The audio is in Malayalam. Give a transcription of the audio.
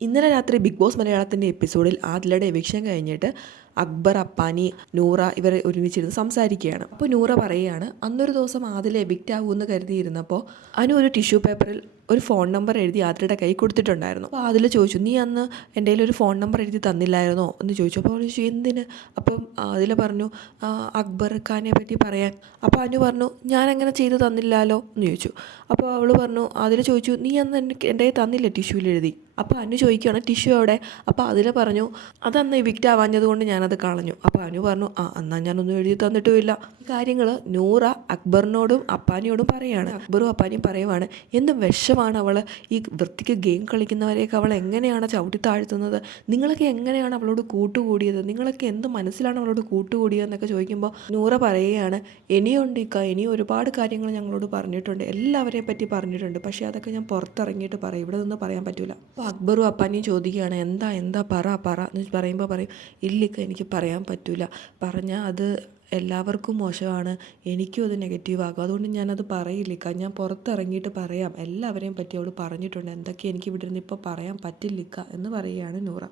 ഇന്നലെ രാത്രി ബിഗ് ബോസ് മലയാളത്തിന്റെ എപ്പിസോഡിൽ ആദിലയുടെ എവിക്ഷൻ കഴിഞ്ഞിട്ട് അക്ബർ അപ്പാനി നൂറ ഇവർ ഒരുമിച്ചിരുന്ന് സംസാരിക്കുകയാണ്. അപ്പോൾ നൂറ പറയുകയാണ് അന്നൊരു ദിവസം ആദില എവിക്റ്റ് ആകുമെന്ന് കരുതിയിരുന്നപ്പോൾ അനു ഒരു ടിഷ്യൂ പേപ്പറിൽ ഒരു ഫോൺ നമ്പർ എഴുതി ആതിരയുടെ കൈ കൊടുത്തിട്ടുണ്ടായിരുന്നു. അപ്പോൾ അതിൽ ചോദിച്ചു നീ അന്ന് എന്റെ ഒരു ഫോൺ നമ്പർ എഴുതി തന്നില്ലായിരുന്നോ? എന്ന് ചോദിച്ചു. അപ്പോൾ ചോദിച്ചു എന്തിന്? അപ്പം അതിൽ പറഞ്ഞു അക്ബർ ഖാനെ പറ്റി പറയാൻ. അപ്പോൾ അനു പറഞ്ഞു ഞാൻ അങ്ങനെ ചെയ്ത് തന്നില്ലല്ലോ എന്ന് ചോദിച്ചു. അപ്പോൾ അവൾ പറഞ്ഞു അതിൽ ചോദിച്ചു നീ അന്ന് എനിക്ക് എന്റെ തന്നില്ലേ ടിഷ്യൂവിൽ എഴുതി? അപ്പോൾ അനു ചോദിക്കുകയാണ് ടിഷ്യൂ അവിടെ അപ്പോൾ അതിൽ പറഞ്ഞു അതന്ന് എവിക്റ്റ് ആവാഞ്ഞത് കൊണ്ട് ഞാനത് കളഞ്ഞു. അപ്പോൾ അനു പറഞ്ഞു ആ എന്നാൽ ഞാനൊന്നും എഴുതി തന്നിട്ടുമില്ല. കാര്യങ്ങൾ നൂറ അക്ബറിനോടും അപ്പാനിയോടും പറയാണ്. അക്ബറും അപ്പാനിയും പറയുവാണ് എന്ത് വിഷമാണ് അവൾ ഈ വൃത്തിക്ക് ഗെയിം കളിക്കുന്നവരെയൊക്കെ അവൾ എങ്ങനെയാണ് ചവിട്ടി താഴ്ത്തുന്നത്? നിങ്ങളൊക്കെ എങ്ങനെയാണ് അവളോട് കൂട്ടുകൂടിയത്? നിങ്ങളൊക്കെ എന്ത് മനസ്സിലാണ് അവളോട് കൂട്ടുകൂടിയതെന്നൊക്കെ ചോദിക്കുമ്പോൾ നൂറ പറയുകയാണ് ഇനിയുണ്ട് ഇക്ക ഇനിയും ഒരുപാട് കാര്യങ്ങൾ ഞങ്ങളോട് പറഞ്ഞിട്ടുണ്ട്. എല്ലാവരെയും പറ്റി പറഞ്ഞിട്ടുണ്ട്. പക്ഷേ അതൊക്കെ ഞാൻ പുറത്തിറങ്ങിയിട്ട് പറയും. ഇവിടെ നിന്ന് പറയാൻ പറ്റില്ല അപ്പോൾ അക്ബറും അപ്പാനിയും ചോദിക്കുകയാണ് എന്താ എന്താ പറ പറ. എന്ന് പറയുമ്പോൾ പറയും ഇല്ലിക്ക എനിക്ക് പറയാൻ പറ്റില്ല പറഞ്ഞാൽ അത് എല്ലാവർക്കും മോശമാണ്. എനിക്കും അത് നെഗറ്റീവ് ആകും. അതുകൊണ്ട് ഞാനത് പറയില്ലിക്ക ഞാൻ പുറത്തിറങ്ങിയിട്ട് പറയാം. എല്ലാവരെയും പറ്റി അവൾ പറഞ്ഞിട്ടുണ്ട്. എന്തൊക്കെ എനിക്ക് ഇവിടെ നിന്ന് ഇപ്പോൾ പറയാൻ പറ്റില്ലിക്ക എന്ന് പറയുകയാണ് നൂറ.